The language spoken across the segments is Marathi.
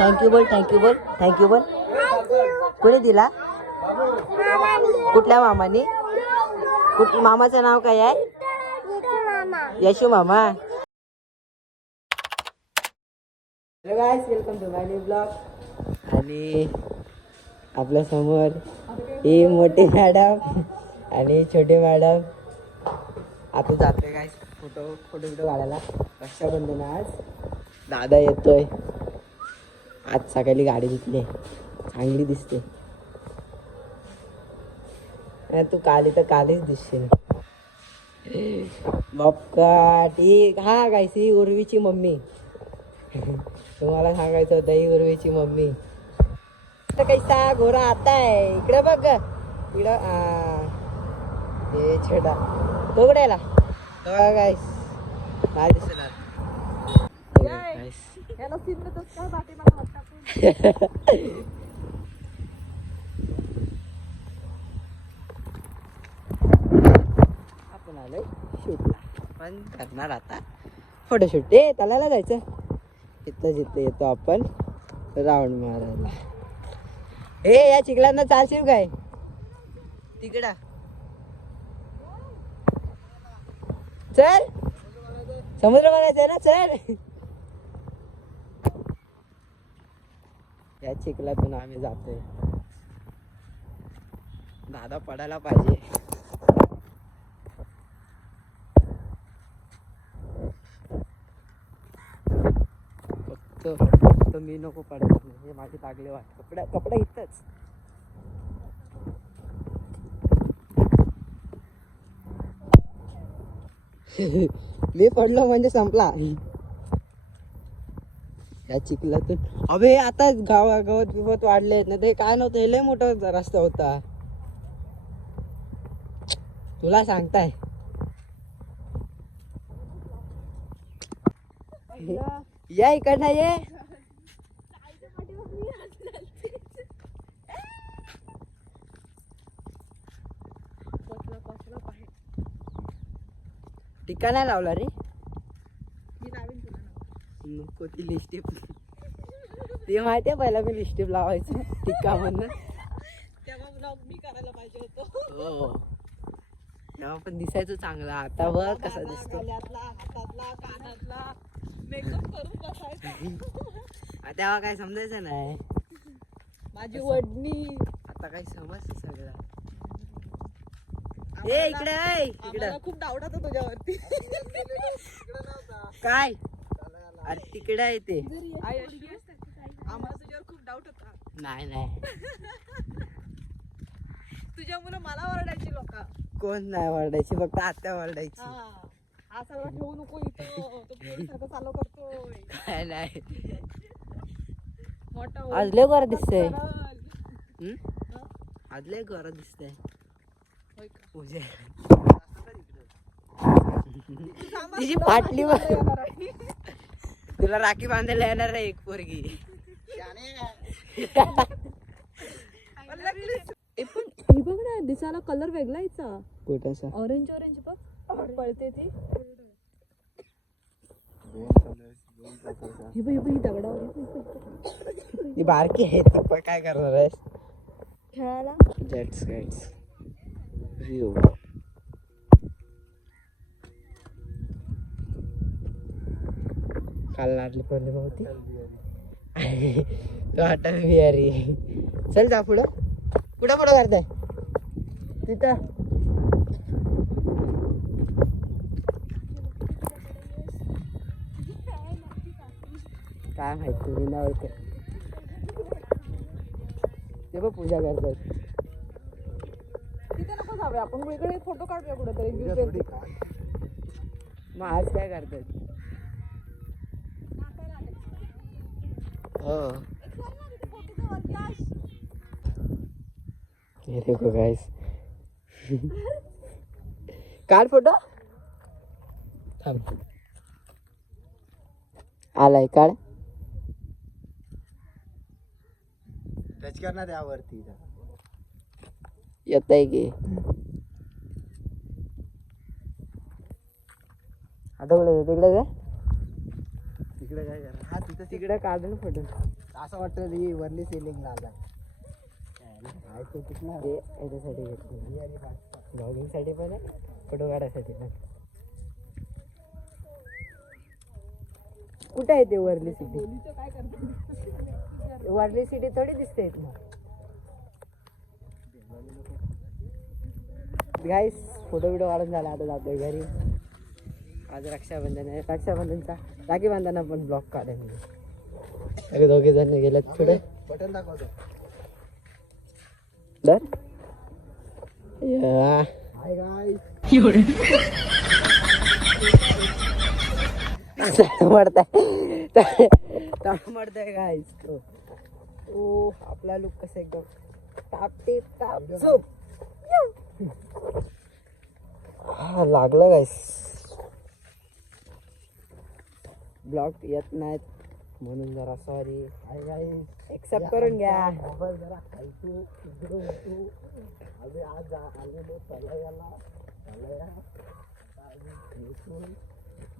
थँक्यू बोल थँक्यू बोल थँक्यू बोल. कुठे दिला? कुठल्या मामाने? मामाचं नाव काय आहे? यशू मामा. Hello guys, welcome to my new blog. आणि आपल्या समोर ही मोठी मॅडम आणि छोटे मॅडम. आता जातोय गाईस फोटो काढायला. रक्षाबंधन आज. दादा येतोय. आज सकाळी गाडी घेतली, चांगली दिसते. तू काली तर कालीच दिसशील. बाप्पा ठीक. हा गाईस, ही उर्वीची मम्मी. तुम्हाला सांगायचं होतं, ही उर्वीची मम्मी. कैसा घोडा आता आहे इकडे बघ. इकडं हे छेडा तो कुठे गाईस काय दिसणार. आपण आलोय शूटला. पण करणार आता फोटोशूट. तलाला जायचं. इथं येतो आपण राऊंड मारायला. या चिखलांना चालशील काय तिकडा? चल, समुद्र बघायचंय ना, चल. या चिखलातून आम्ही जातोय. दादा पडायला पाहिजे. फक्त मी नको पडायला. हे माझे लागले वाट. कपडा इथंच. मी पडलो म्हणजे संपला. या चिखलातून अबे आता गावात बिवत वाढले ना. ते काय नव्हतं, हे लय मोठा रस्ता होता. तुला सांगताय. या इकडनं ये. टिक्का नाही लावला रे. मी लावीन तुला नको ती लिपस्टिक. ते माहितीये, पहिला मी लिपस्टिक लावायचं टिक्का म्हणून. तेव्हा ब्लॉग मी करायला पाहिजे होतो. हो, तेव्हा पण दिसायचं चांगला. आता बघ कसा दिसतो. गळ्यातला, हातातला, कानातला मेकअप करून बसायचा. तेव्हा काय समजायचं नाही. माझी वडणी. आता काय समजतं सगळं. इकडे खूप डाऊट होता तुझ्यावरती. काय? अरे तिकडे आहे ते. आम्हाला तुझ्यावर खूप डाऊट होता. नाही तुझ्या मुलं मला ओरडायची लोक. कोण नाही ओरडायची, फक्त आत्या ओरडायची. हा सगळं ठेवू नको इथं, तो पोरीसारखं चालू करतोय. काय नाही. मोठा आज लय गोरा दिसतंय. आज लय गोरा दिसतंय. पूजा तिची फाटली. तुला राखी बांधायला येणार आहे एक पोरगी. हे बघ ना, दिसायला कलर वेगळा याचा. कुठासा ऑरेंज बघ पळते ती. हे बघ दगडावर. ही बारकी आहे. ती पण काय करणार आहेस खेळायला? जेट्स गाईड्स व्ह्यू. काल नाटली पौर्णिमा होती. तो अटल बिहारी. चल जा पुढं. कुठं करताय तिथं? काय माहिती, मी नाही ओळखत. ते बघ पूजा करतात. तिथे नको जाऊया आपण, इकडे फोटो काढूया कुठेतरी. मग आज काय करतात? हो, देखो गाइस. काढ फोटो. थांब, आलाय. काढ. टच करणार यावरती. येत आहे की. आता तिकडे तिकडे काय करा? हा तिथं तिकडे काढ ना फोटो. असं वाटतं ही वरली सिलिंग आला ते कुठला ते याच्यासाठी घेतलं ब्लॉगिंगसाठी पण आहे फोटो काढायसाठी पण. कुठे आहे ते वर्ली सिटी? काय करतो वर्ली सिटी थोडी दिसते इथनं. गाईस फोटो बिटो काढून झाला, आता जातोय घरी. आज रक्षाबंधन आहे, रक्षाबंधनचा राखी बांधताना पण ब्लॉग काढेन मी. सगळे दोघे जण गेलेत पुढे. बटन दाखवतो. दर या हाय गाईस. मरताय गाईस. ओ आपला लुक कसं एकदम टापटीप टाप झोप. हा लागलं गाईस. ब्लॉग येत नाहीत म्हणून जरा सॉरी. Hi guys. एक्सेप्ट करून घ्या. मोबाईल जरा खायचो इकडे होतो. अबे आज आलेलो तलायाला तलाया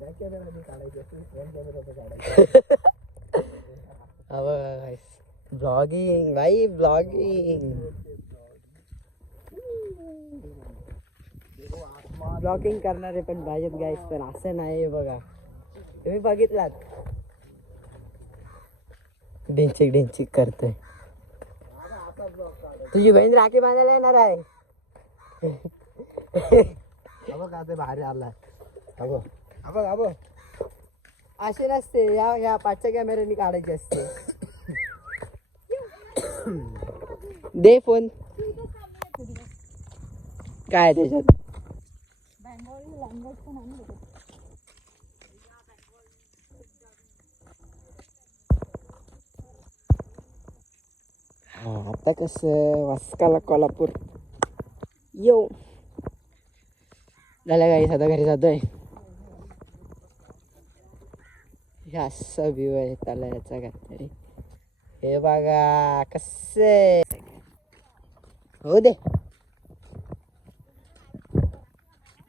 बॅक कॅमेरामध्ये काढायचं असेल फ्रंट कॅमेराचं काढायचं. ब्लॉगिंग भाई ब्लॉगिंग. ब्लॉगिंग करणारे पण पाहिजेत गाईस, पण असं नाही बघा. तुम्ही बघितलात डिंचिक डिंचिक करतोय. तुझी बहीण राखी बांधायला येणार आहे. बघ आता भारी आलाय. अबो असे नसते, या पाचच्या कॅमेऱ्याने काढायची असते. दे फोन. काय त्याच्यात बँगॉली लँग्वेज पण आहे ना. हा आता कसं वास्काला कोल्हापूर येऊ झालं गाईस. आता घरी जातोय. हे असं व्ह्यू आहे तलायाचा काहीतरी. हे बघा कसे हो दे.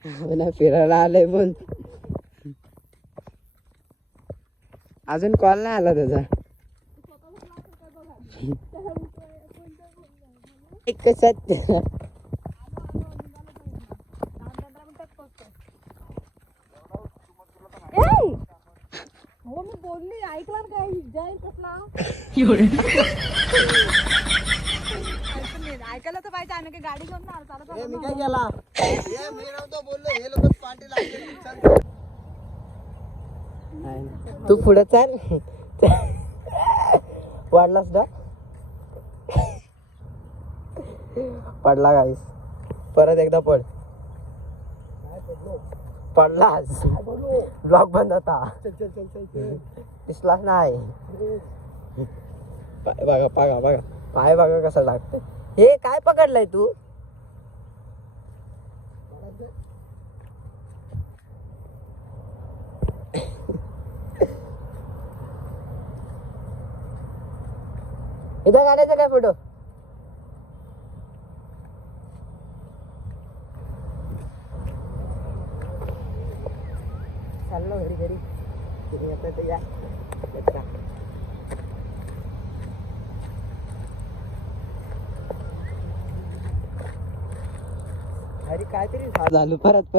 हो ना फिरायला आलंय पण अजून कॉल नाही आला त्याचा. एक सत्य हो मी बोलली ऐकला काय जय कसला ऐकायला तर पाहिजे. आणि गाडी घेऊन ना चालत मी काय केला मी नव्हतो बोललो. हे लोक पाठी लागले. तू पुढे चाल. वाढलास ना पडला गाईस. परत एकदा पड. पडलास. ब्लॉक बंद होता. दिसलाच नाही. पाय बघा पाय बघा कसं लागतंय. हे काय पकडलंय तू? इथं काढायचा काय फोटो? चाललो घरी. तुम्ही आता तर या. अरे काहीतरी झालं. परत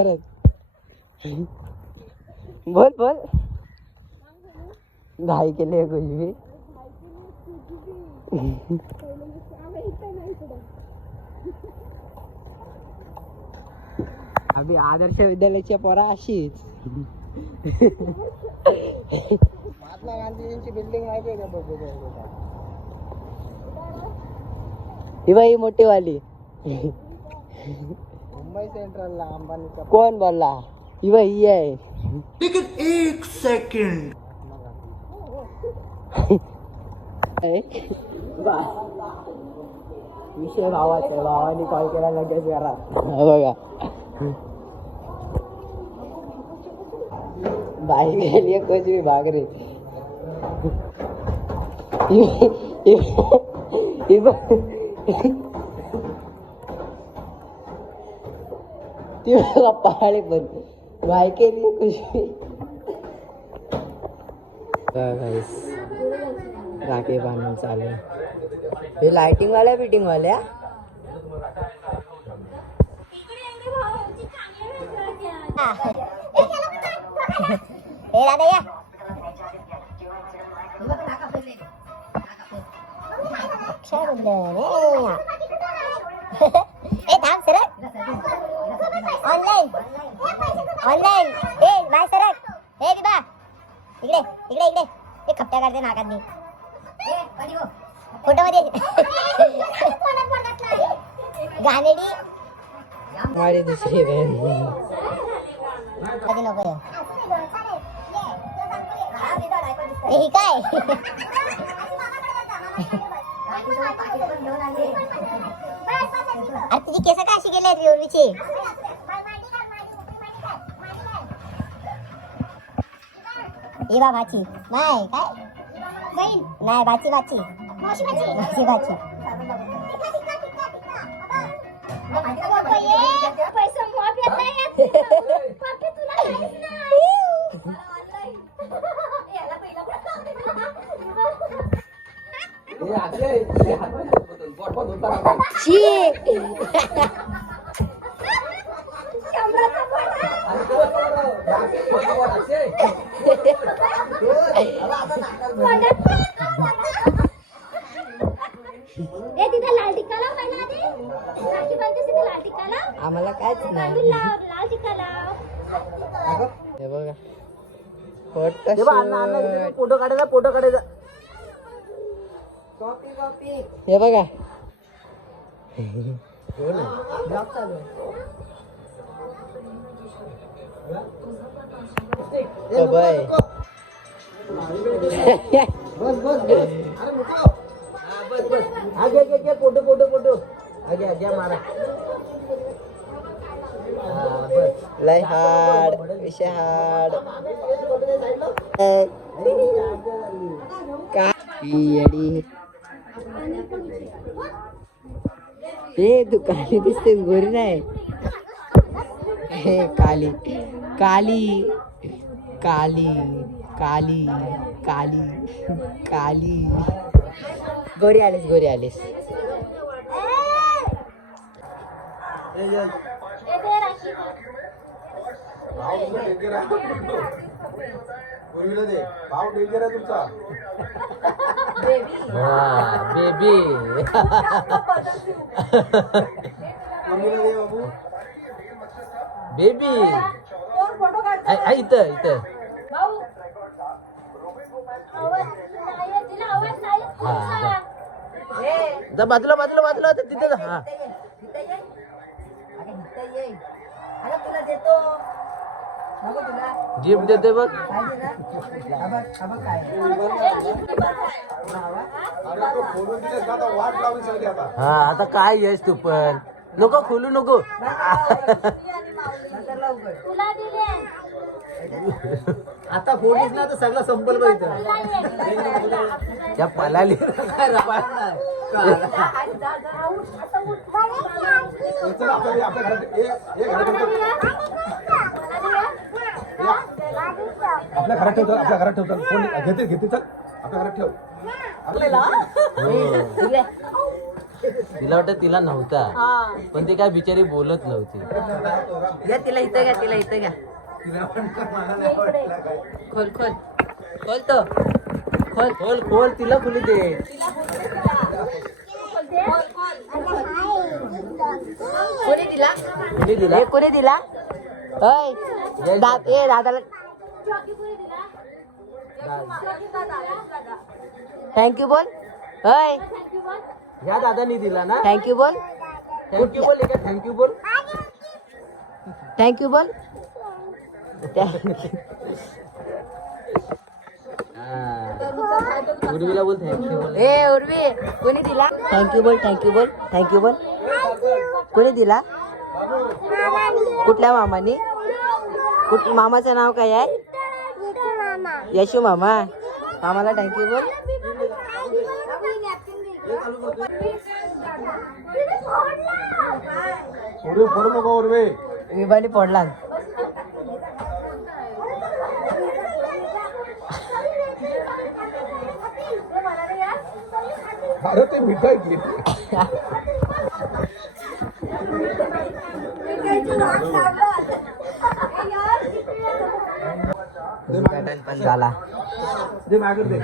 बोल घाई केली कुछ भी. अभी आदर्श विद्यालयाच्या पोरा अशीच. महात्मा गांधींची बिल्डिंग माहिती आहे का? ही बाई मोठी वाली. मुंबई सेंट्रलला अंबानीचा कोण बोलला? ही बाई ही आहे. एक सेकंड. विषय भावाचा. भावाने कॉल केला लगेच घरात. बघा बाई गेली कुछ भी भाग रही. ती पहाडे पण बाई केली कुछ भी. राखी बांधून चालू आहे. हे लाइटिंग वाल्या फिटिंग वाल्या हे दादा या ए थांब सरक ऑनलाईन ऑनलाईन ए बाय सरक ए बिबा इकडे इकडे इकडे ए खपट्या काढते नाकात मी फोटो मध्ये गानेडी माझी दुसरी बहीण कधी नको हे काय अरे तुझी केस काय अशी गेले रिओरवीची ये बा भाची नाही काय नाही भाची भाची भाची भाची पैसा माफ येत नाही पापी तुला काहीच तिथे लाल टिक्का लाव पहिला आधी राखी बांधतेस तिथे लाल टिक्का लाव आम्हाला काहीच नाही. लाल टिक्का लाव हे बघा फोटो काढायचा फोटो काढायचा हे बघा बाय बस बस बस अरे मुको बस बस आगे आगे आगे फोटो फोटो फोटो आगे आगे मारा बस लय हाड विषय हाड येडी हे तू काली दिसते गोरी नाही हे काली काली काली काली काली काली गोरी आलीस गोरी आलीस पूर्वीला दे भाव डेंजर आहे तुमचा बेबी पूर्वीला दे बाबू बेबी फोटो काढ इथं इथं भाऊ हा जा बाजूला बाजूला बाजूला तिथे जा हा गिफ्ट देते बघ अरे तो फोडून दिलेस का आता वाट लावून सगळी आता हा आता काय येस तू पण नको खोलू नको आता फोडीस ना तर सगळं संपल पाहिजे त्या पलाली चला आपल्या घरात आपल्या घरात ठेवतो आपल्या घरात ठेवतो फोन घेते घेते चल आपल्या घरात ठेव तिला वाटत तिला नव्हता पण ती काय बिचारी बोलत नव्हती घ्या तिला इथं घ्या तिला इथं घ्या खोल खोल खोल तो खोल खोल खोल तिला खुली दे कोणी दिला कोणी दिला कोणी दिला होय दादाला थँक्यू बोल होय या दादानी दिला ना थँक्यू बोल थँक्यू बोल थँक्यू बोल थँक्यू बोल उर्वीला बोल थँक्यू बोल ए उर्वी कोणी दिला थँक्यू बोल थँक्यू बोल थँक्यू बोल कोणी दिला कुठल्या मामानी मामाचं नाव काय आहे यशू मामा मामाला थँक्यू बोल उर्वे फोडू नको उर्वे विभानी फोडला अरे ते मिठाई घेते उद्घाटन पण झाला. दे मागं दे